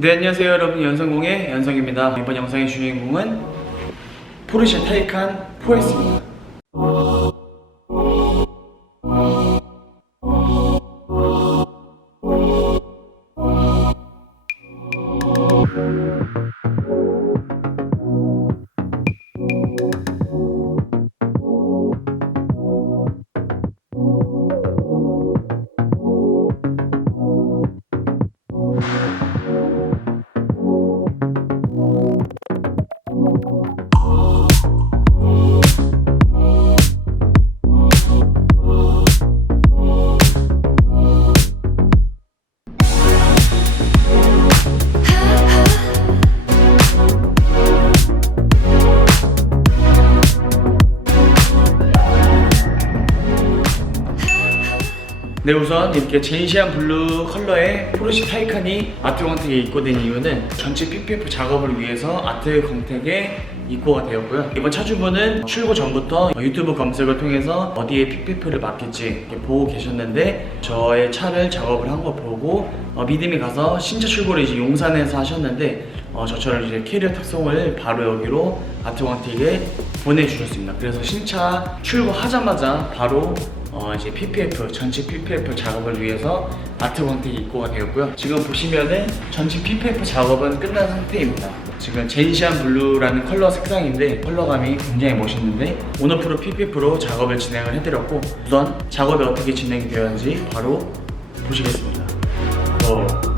네 안녕하세요 여러분. 연성공의 연성입니다. 이번 영상의 주인공은 포르쉐 타이칸 4S입니다 네 우선 이렇게 제니시안 블루 컬러의 포르쉐 타이칸이 아트 광택에 입고된 이유는 전체 PPF 작업을 위해서 아트 광택에 입고가 되었고요. 이번 차주분은 출고 전부터 유튜브 검색을 통해서 어디에 PPF를 맡길지 보고 계셨는데 저의 차를 작업을 한 거 보고 어, 믿음이 가서 신차 출고를 이제 용산에서 하셨는데 어, 저처럼 이제 캐리어 특성을 바로 여기로 아트 광택에 보내주셨습니다. 그래서 신차 출고하자마자 바로 어 이제 PPF 전체 PPF 작업을 위해서 아트 광택이 입고가 되었고요. 지금 보시면은 전체 PPF 작업은 끝난 상태입니다. 지금 제니시안 블루라는 컬러 색상인데 컬러감이 굉장히 멋있는데 오너프로 PPF로 작업을 진행을 해드렸고 우선 작업이 어떻게 진행이 되었는지 바로 보시겠습니다. 어.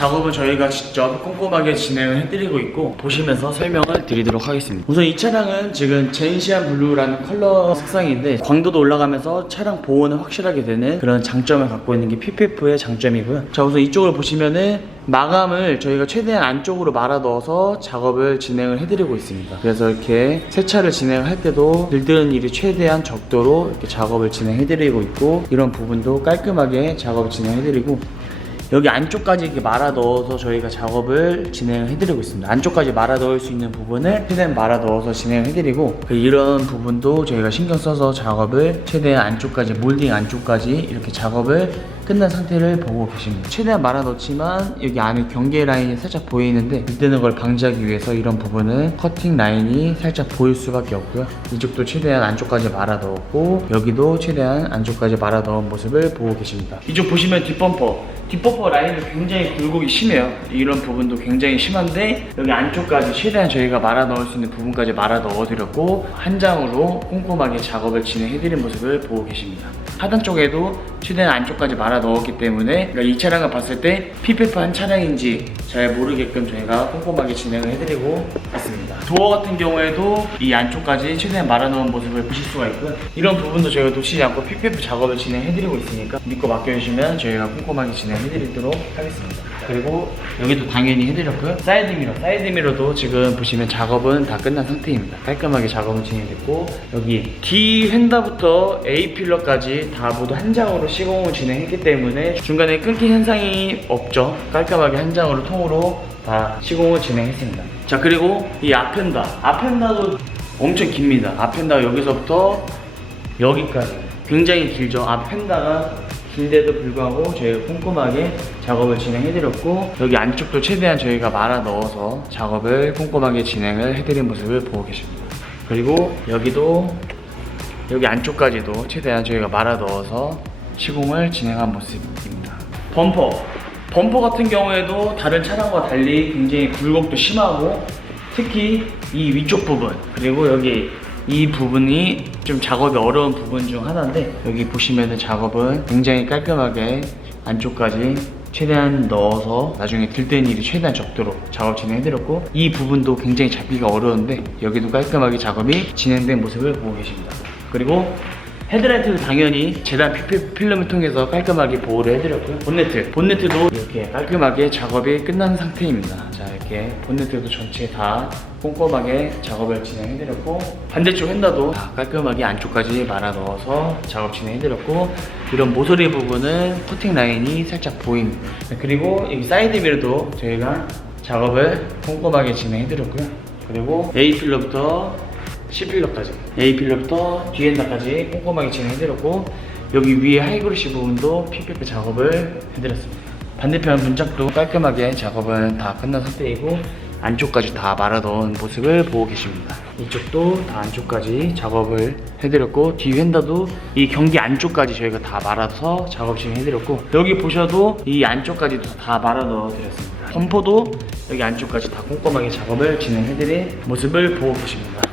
작업은 저희가 직접 꼼꼼하게 진행을 해드리고 있고 보시면서 설명을 드리도록 하겠습니다. 우선 이 차량은 지금 젠시안 블루라는 컬러 색상인데 광도도 올라가면서 차량 보온을 확실하게 되는 그런 장점을 갖고 있는 게 PPF의 장점이고요. 자 우선 이쪽을 보시면은 마감을 저희가 최대한 안쪽으로 말아 넣어서 작업을 진행을 해드리고 있습니다. 그래서 이렇게 세차를 진행할 때도 들뜨는 일이 최대한 적도로 이렇게 작업을 진행해드리고 있고 이런 부분도 깔끔하게 작업을 진행해드리고 여기 안쪽까지 이렇게 말아 넣어서 저희가 작업을 진행을 해드리고 있습니다. 안쪽까지 말아 넣을 수 있는 부분을 최대한 말아 넣어서 진행을 해드리고 그 이런 부분도 저희가 신경 써서 작업을 최대한 안쪽까지 몰딩 안쪽까지 이렇게 작업을 끝난 상태를 보고 계십니다. 최대한 말아 넣지만 여기 안에 경계 라인이 살짝 보이는데 들뜨는 걸 방지하기 위해서 이런 부분은 커팅 라인이 살짝 보일 수밖에 없고요. 이쪽도 최대한 안쪽까지 말아 넣었고 여기도 최대한 안쪽까지 말아 넣은 모습을 보고 계십니다. 이쪽 보시면 뒷범퍼 뒷버퍼 라인이 굉장히 굴곡이 심해요. 이런 부분도 굉장히 심한데 여기 안쪽까지 최대한 저희가 말아 넣을 수 있는 부분까지 말아 넣어 드렸고 한 장으로 꼼꼼하게 작업을 진행해 드린 모습을 보고 계십니다. 하단 쪽에도 최대한 안쪽까지 말아 넣었기 때문에 그러니까 이 차량을 봤을 때 PPF 한 차량인지 잘 모르게끔 저희가 꼼꼼하게 진행을 해드리고 있습니다. 도어 같은 경우에도 이 안쪽까지 최대한 말아 넣은 모습을 보실 수가 있고요. 이런 부분도 저희가 놓치지 않고 PPF 작업을 진행해드리고 있으니까 믿고 맡겨주시면 저희가 꼼꼼하게 진행해드리도록 하겠습니다. 그리고 여기도 당연히 해드렸고요. 사이드 미러, 사이드 미러도 지금 보시면 작업은 다 끝난 상태입니다. 깔끔하게 작업은 진행됐고 여기 D 휀다부터 A 필러까지 다 모두 한 장으로 시공을 진행했기 때문에 중간에 끊긴 현상이 없죠. 깔끔하게 한 장으로 통으로 다 시공을 진행했습니다. 자 그리고 이 아펜다, 아펜다도 엄청 깁니다. 아펜다가 여기서부터 여기까지 굉장히 길죠. 아펜다가 길데도 불구하고 저희가 꼼꼼하게 작업을 진행해드렸고 여기 안쪽도 최대한 저희가 말아 넣어서 작업을 꼼꼼하게 진행을 해드린 모습을 보고 계십니다. 그리고 여기도 여기 안쪽까지도 최대한 저희가 말아 넣어서 시공을 진행한 모습입니다. 범퍼 범퍼 같은 경우에도 다른 차량과 달리 굉장히 굴곡도 심하고 특히 이 위쪽 부분 그리고 여기 이 부분이 좀 작업이 어려운 부분 중 하나인데 여기 보시면은 작업은 굉장히 깔끔하게 안쪽까지 최대한 넣어서 나중에 들뜬 일이 최대한 적도록 작업 진행해드렸고 이 부분도 굉장히 잡기가 어려운데 여기도 깔끔하게 작업이 진행된 모습을 보고 계십니다. 그리고 헤드라이트도 당연히 재단 PP 필름을 통해서 깔끔하게 보호를 해드렸고요. 본네트, 본네트도 이렇게 깔끔하게 작업이 끝난 상태입니다. 자 이렇게 본네트도 전체 다 꼼꼼하게 작업을 진행해드렸고 반대쪽 휀다도 다 깔끔하게 안쪽까지 말아 넣어서 작업 진행해드렸고 이런 모서리 부분은 커팅 라인이 살짝 보입니다. 그리고 여기 사이드 미러도 저희가 작업을 꼼꼼하게 진행해드렸고요. 그리고 A 필러부터 C 필러까지 A 필러부터 D 엔다까지 꼼꼼하게 진행해드렸고 여기 위에 하이그로시 부분도 PPF 작업을 해드렸습니다. 반대편 문짝도 깔끔하게 작업은 다 끝난 상태이고 안쪽까지 다 말아놓은 모습을 보고 계십니다. 이쪽도 다 안쪽까지 작업을 해드렸고 뒤 휀다도 이 경기 안쪽까지 저희가 다 말아서 작업 진행해드렸고 여기 보셔도 이 안쪽까지 다 말아 넣어드렸습니다. 범퍼도 여기 안쪽까지 다 꼼꼼하게 작업을 진행해드린 모습을 보고 계십니다.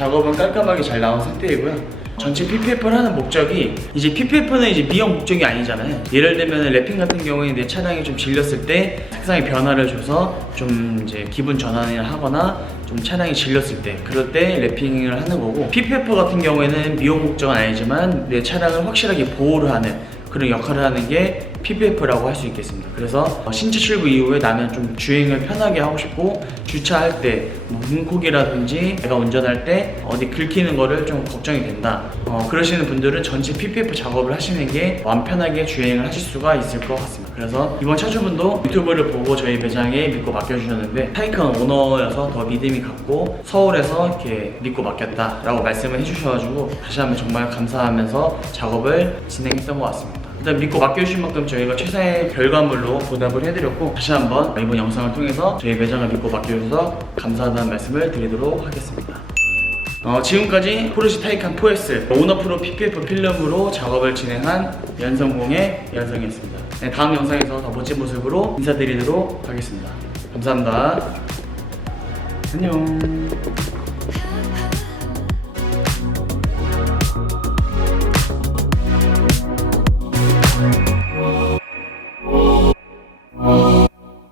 작업은 깔끔하게 잘 나온 상태이고요. 전체 PPF를 하는 목적이 이제 PPF는 이제 미용 목적이 아니잖아요. 예를 들면 랩핑 같은 경우에 내 차량이 좀 질렸을 때 색상의 변화를 줘서 좀 이제 기분 전환을 하거나 좀 차량이 질렸을 때 그럴 때 랩핑을 하는 거고 PPF 같은 경우에는 미용 목적은 아니지만 내 차량을 확실하게 보호를 하는 그런 역할을 하는 게 PPF라고 할 수 있겠습니다. 그래서 어, 신체 출구 이후에 나는 좀 주행을 편하게 하고 싶고 주차할 때뭐 문콕이라든지 내가 운전할 때 어디 긁히는 거를 좀 걱정이 된다. 어, 그러시는 분들은 전체 PPF 작업을 하시는 게 마음 편하게 주행을 하실 수가 있을 것 같습니다. 그래서 이번 차주분도 유튜브를 보고 저희 매장에 믿고 맡겨주셨는데 타이칸 오너여서 더 믿음이 갔고 서울에서 이렇게 믿고 맡겼다라고 말씀을 해주셔가지고 다시 한번 정말 감사하면서 작업을 진행했던 것 같습니다. 일단 믿고 맡겨주신 만큼 저희가 최선의 결과물로 보답을 해드렸고 다시 한번 이번 영상을 통해서 저희 매장을 믿고 맡겨주셔서 감사하다는 말씀을 드리도록 하겠습니다. 어, 지금까지 포르쉐 타이칸 4S 오너 프로 PPF 필름으로 작업을 진행한 연성공의 연성이었습니다. 네, 다음 영상에서 더 멋진 모습으로 인사드리도록 하겠습니다. 감사합니다. 안녕.